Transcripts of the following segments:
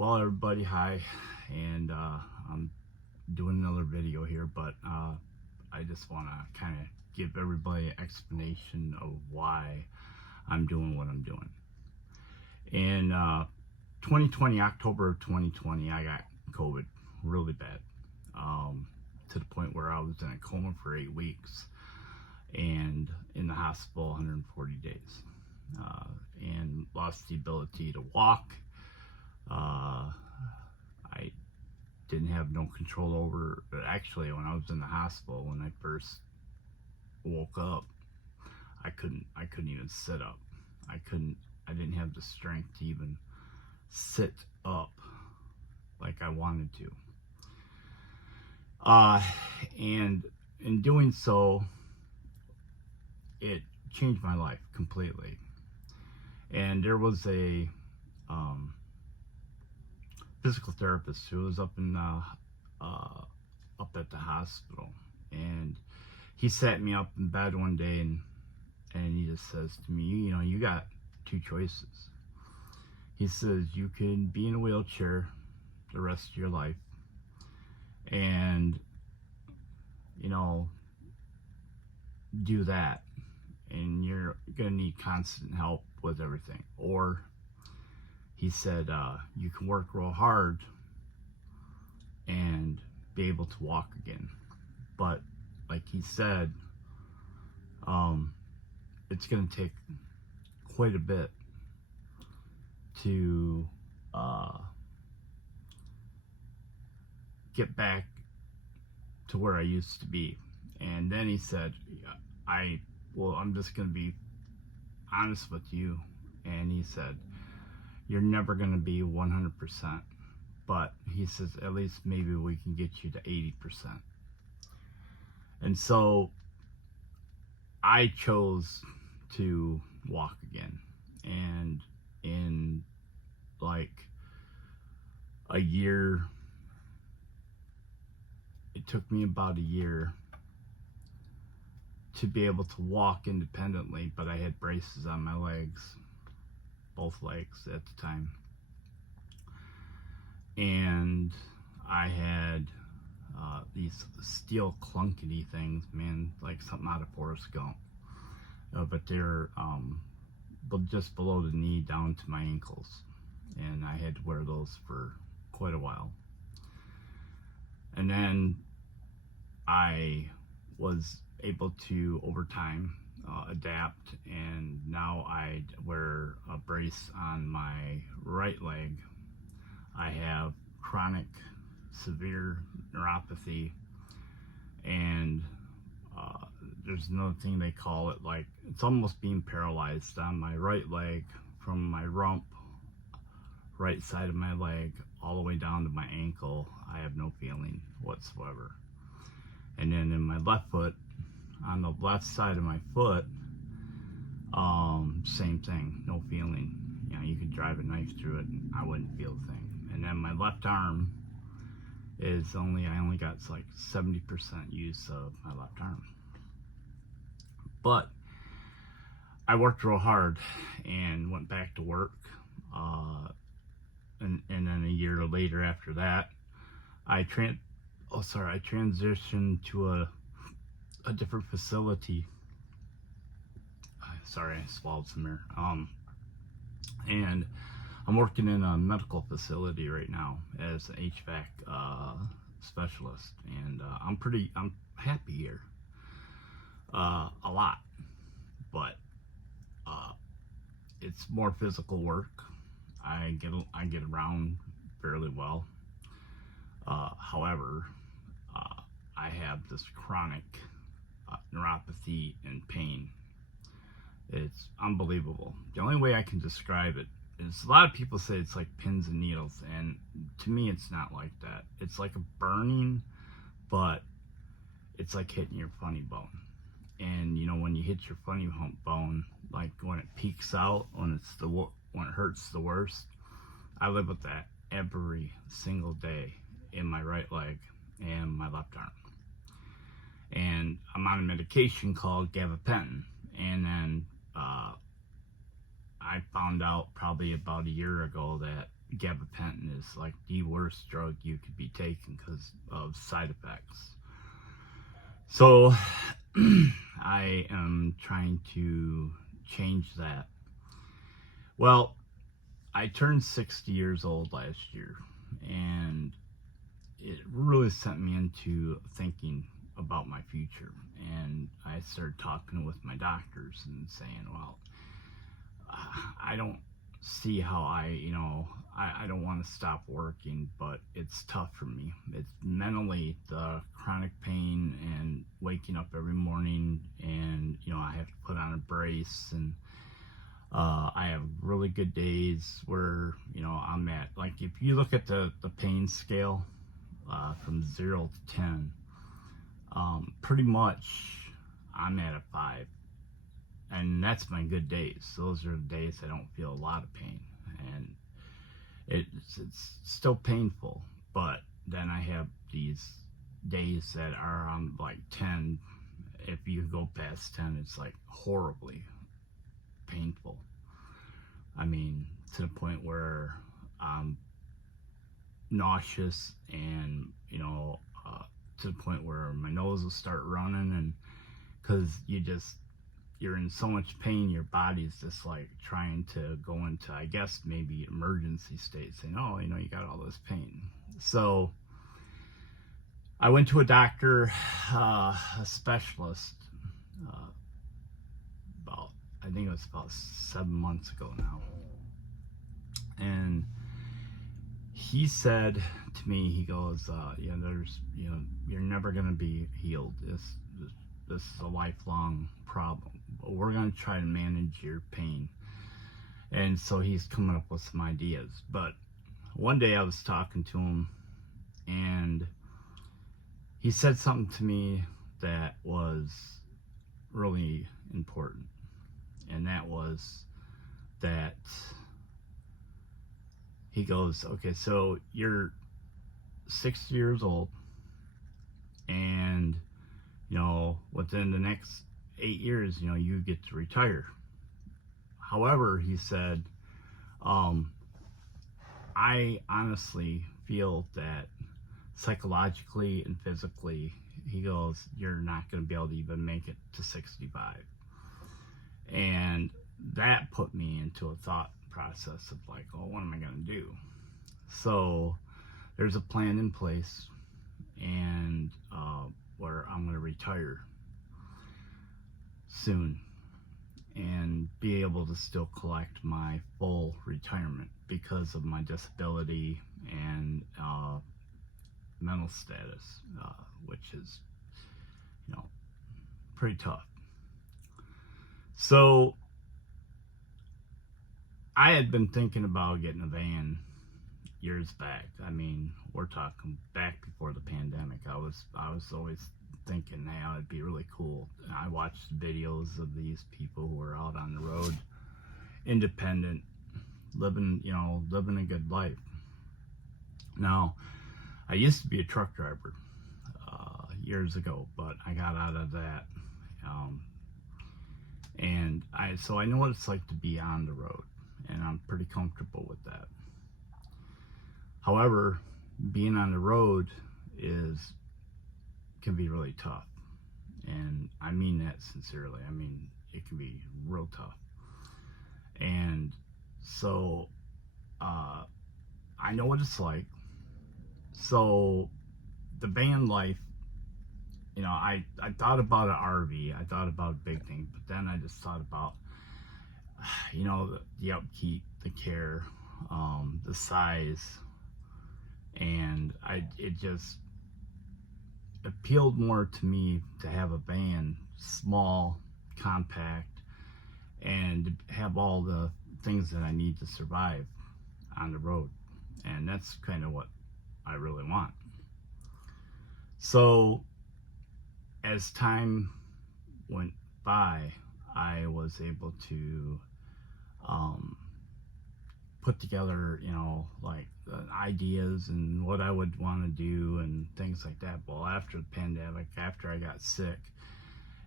Well, everybody, hi, and I'm doing another video here, but I just want to kind of give everybody an explanation of why I'm doing what I'm doing. In 2020, October of 2020, I got COVID really bad, to the point where I was in a coma for 8 weeks and in the hospital 140 days, and lost the ability to walk. I didn't have no control over it. Actually, when I was in the hospital, when I first woke up, I couldn't even sit up. I didn't have the strength to even sit up like I wanted to. And in doing so, it changed my life completely. And there was a physical therapist who was up at the hospital, and he sat me up in bed one day, and he just says to me, you got two choices. He says you can be in a wheelchair the rest of your life, and do that, and you're gonna need constant help with everything. Or he said, you can work real hard and be able to walk again. But like he said, it's going to take quite a bit to get back to where I used to be. And then he said, I'm just going to be honest with you. And he said, you're never going to be 100%, but he says, at least maybe we can get you to 80%. And so I chose to walk again. And in like a year, it took me about a year to be able to walk independently, but I had braces on my legs, both legs at the time, and I had these steel clunkety things, man, like something out of Forrest Gump, but they're just below the knee down to my ankles, and I had to wear those for quite a while. And then I was able to, over time, adapt, and now I wear a brace on my right leg. I have chronic severe neuropathy, and there's another thing they call it, like it's almost being paralyzed on my right leg, from my rump, right side of my leg, all the way down to my ankle. I have no feeling whatsoever. And then in my left foot, on the left side of my foot, same thing, no feeling. You could drive a knife through it and I wouldn't feel a thing. And then my left arm is I only got like 70% use of my left arm. But I worked real hard and went back to work. And then a year later after that, I transitioned to a different facility. Sorry, I swallowed some air. And I'm working in a medical facility right now as an HVAC specialist, and I'm happy here. A lot, but it's more physical work. I get around fairly well. However, I have this chronic neuropathy and pain. It's unbelievable. The only way I can describe it is, a lot of people say it's like pins and needles, and to me it's not like that. It's like a burning, but it's like hitting your funny bone. And when you hit your funny bone, like when it peaks out, when it hurts the worst, I live with that every single day in my right leg and my left arm. And I'm on a medication called gabapentin. And then I found out probably about a year ago that gabapentin is like the worst drug you could be taking because of side effects. So I am trying to change that. Well, I turned 60 years old last year, and it really sent me into thinking about my future. And I started talking with my doctors and saying, well, I don't see how I don't want to stop working, but it's tough for me. It's mentally the chronic pain and waking up every morning, and I have to put on a brace, and I have really good days where I'm at, like, if you look at the pain scale from 0 to 10, pretty much I'm at a 5, and that's my good days. Those are the days I don't feel a lot of pain, and it's still painful, but then I have these days that are on like 10. If you go past 10, it's like horribly painful. I mean, to the point where I'm nauseous, and to the point where my nose will start running, and because you're in so much pain, your body's just like trying to go into, I guess, maybe emergency state, saying, oh, you got all this pain. So I went to a doctor, a specialist, I think it was about 7 months ago now. And he said to me, he goes, you're never going to be healed. This is a lifelong problem. But we're going to try to manage your pain. And so he's coming up with some ideas. But one day I was talking to him, and he said something to me that was really important. And that was that he goes, okay, so you're 60 years old, and within the next 8 years, you get to retire. However, he said, I honestly feel that psychologically and physically, he goes, you're not going to be able to even make it to 65. And that put me into a thought process of like, oh, what am I going to do? So there's a plan in place, and where I'm going to retire soon and be able to still collect my full retirement because of my disability and mental status, which is pretty tough. So I had been thinking about getting a van years back. I mean, we're talking back before the pandemic. I was always thinking, hey, it'd be really cool. I watched videos of these people who are out on the road, independent, living a good life. Now, I used to be a truck driver years ago, but I got out of that, and so I know what it's like to be on the road, and I'm pretty comfortable with that. However, being on the road can be really tough, and I mean that sincerely. I mean, it can be real tough. And so I know what it's like. So the van life, I thought about an RV, I thought about a big thing, but then I just thought about the upkeep, the care, the size, and it just appealed more to me to have a van, small, compact, and have all the things that I need to survive on the road. And that's kind of what I really want. So as time went by, I was able to put together, like ideas and what I would want to do and things like that. Well, after the pandemic, after I got sick,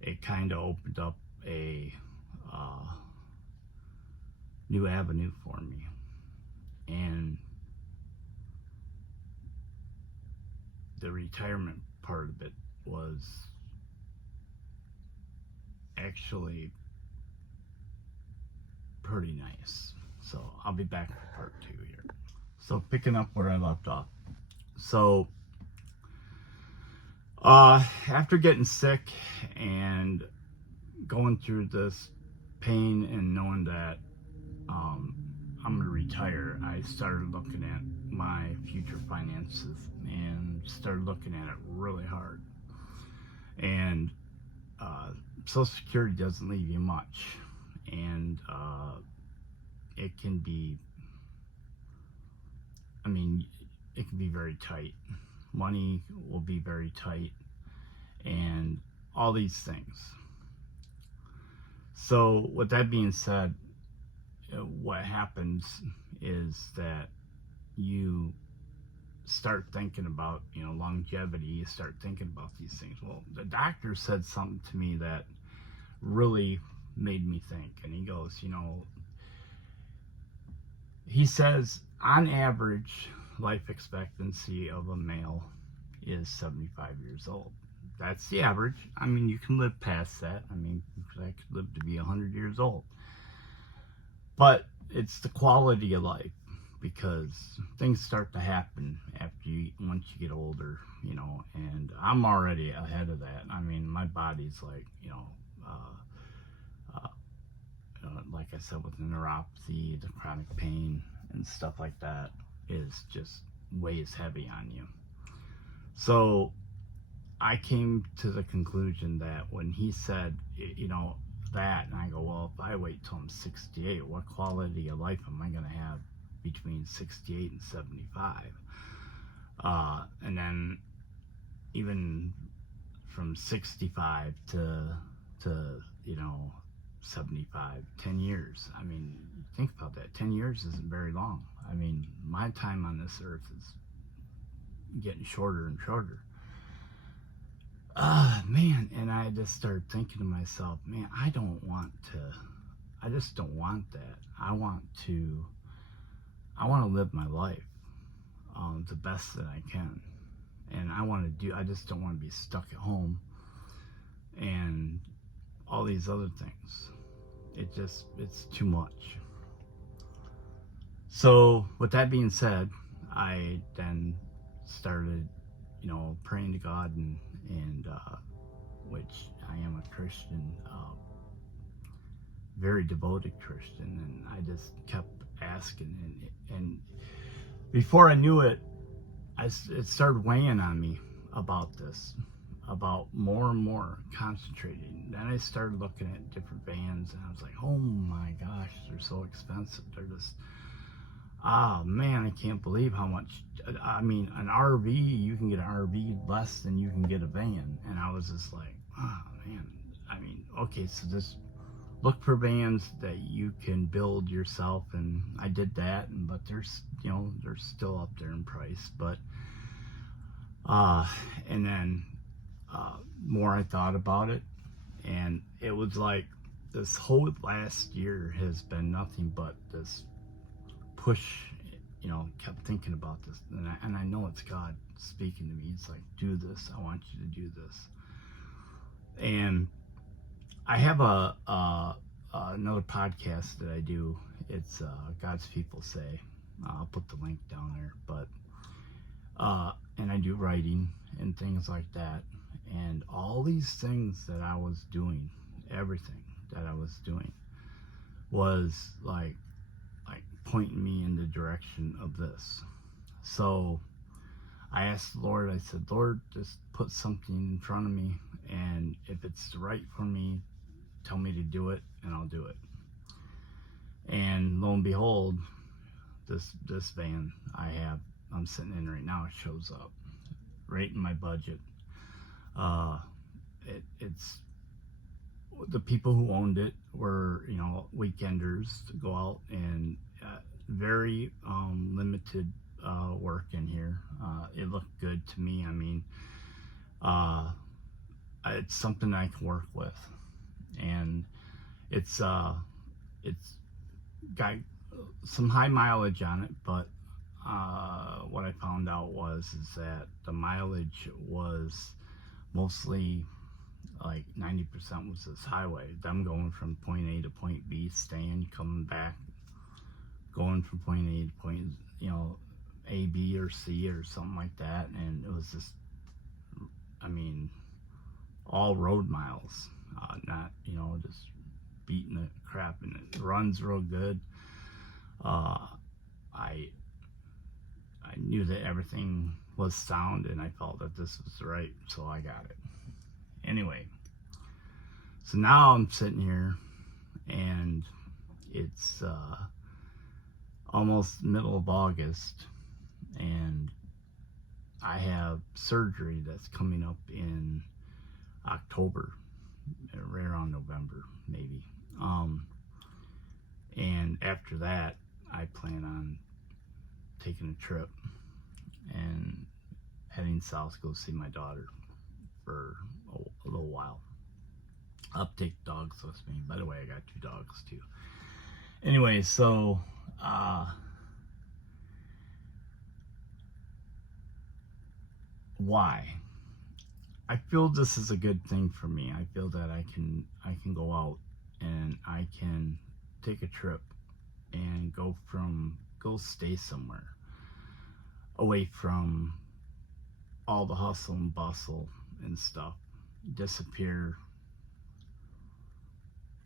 it kind of opened up a new avenue for me. And the retirement part of it was actually pretty nice. So I'll be back with part 2 here. So picking up where I left off. So after getting sick and going through this pain and knowing that I'm going to retire, I started looking at my future finances and started looking at it really hard. And Social Security doesn't leave you much, and it can be, I mean, it can be very tight. Money will be very tight, and all these things. So with that being said, what happens is that you start thinking about, longevity. You start thinking about these things. Well, the doctor said something to me that really made me think, and he goes, he says on average life expectancy of a male is 75 years old. That's the average. I mean, you can live past that. I mean, I could live to be 100 years old. But it's the quality of life, because things start to happen once you get older, and I'm already ahead of that. I mean, my body's like, like I said, with the neuropathy, the chronic pain and stuff like that is just weighs heavy on you. So I came to the conclusion that when he said, that, and I go, well, if I wait till I'm 68, what quality of life am I going to have between 68 and 75? And then even from 65 to 75, 10 years. I mean, think about that. 10 years isn't very long. I mean, my time on this earth is getting shorter and shorter. Man, and I just started thinking to myself, man, I just don't want that. I want to live my life the best that I can. And I just don't want to be stuck at home and all these other things. It's too much. So with that being said, I then started, praying to God, and which I am a Christian, very devoted Christian, and I just kept asking, and before I knew it, it started weighing on me about this, about more and more concentrating. Then I started looking at different vans, and I was like, oh my gosh, they're so expensive. They're just, man, I can't believe how much. I mean, an RV, you can get an RV less than you can get a van. And I was just like, oh man, I mean, okay, so just look for vans that you can build yourself. And I did that, but they're still up there in price. But, and then, more I thought about it, and it was like this whole last year has been nothing but this push, kept thinking about this, and I know it's God speaking to me. It's like, do this. I want you to do this. And I have another podcast that I do. It's God's People Say. I'll put the link down there. But and I do writing and things like that. And all these things that I was doing, everything that I was doing, was like pointing me in the direction of this. So I asked the Lord, I said, Lord, just put something in front of me, and if it's right for me, tell me to do it, and I'll do it. And lo and behold, this van I'm sitting in right now, it shows up right in my budget. It's the people who owned it were, weekenders to go out, and very limited work in here. It looked good to me. I mean, it's something I can work with, and it's got some high mileage on it, but what I found out is that the mileage was mostly like 90% was this highway. Them going from point A to point B, staying, coming back, going from point A to point, A, B, or C, or something like that. And it was just, I mean, all road miles, not, just beating the crap. And it runs real good. I knew that everything was sound, and I felt that this was right, so I got it. Anyway, so now I'm sitting here, and it's almost middle of August, and I have surgery that's coming up in October, right around November, maybe. And after that, I plan on taking a trip and heading south to go see my daughter for a little while. I'll take dogs with me. By the way, I got 2 dogs too. Anyway, so why? I feel this is a good thing for me. I feel that I can go out and I can take a trip and go stay somewhere away from all the hustle and bustle and stuff. Disappear,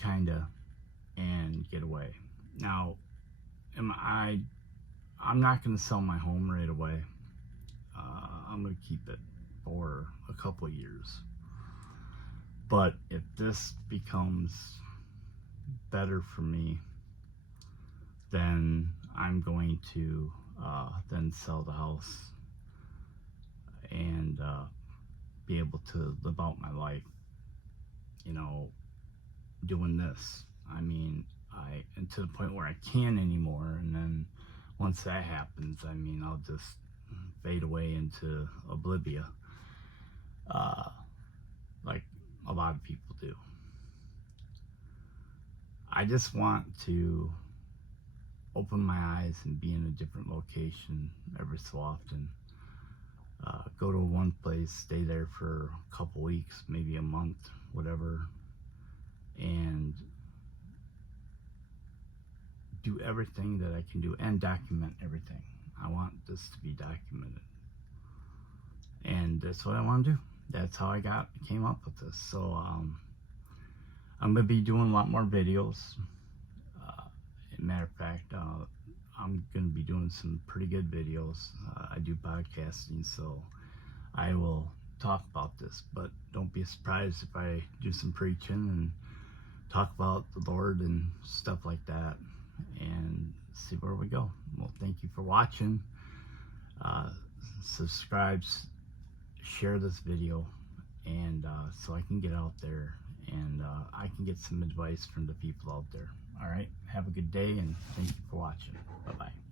kinda, and get away. Now, I'm not gonna sell my home right away. I'm gonna keep it for a couple of years. But if this becomes better for me, then I'm going to then sell the house and be able to live out my life, doing this. I mean, and to the point where I can't anymore, and then once that happens, I mean, I'll just fade away into oblivion, like a lot of people do. I just want to open my eyes and be in a different location every so often. Go to one place, stay there for a couple weeks, maybe a month, whatever, and do everything that I can do and document everything. I want this to be documented. And that's what I want to do. That's how I came up with this. So I'm going to be doing a lot more videos. Matter of fact, I'm going to be doing some pretty good videos. I do podcasting, so I will talk about this, but don't be surprised if I do some preaching and talk about the Lord and stuff like that, and see where we go. Well, thank you for watching. Subscribe, share this video, and so I can get out there and I can get some advice from the people out there. All right, have a good day, and thank you for watching. Bye-bye.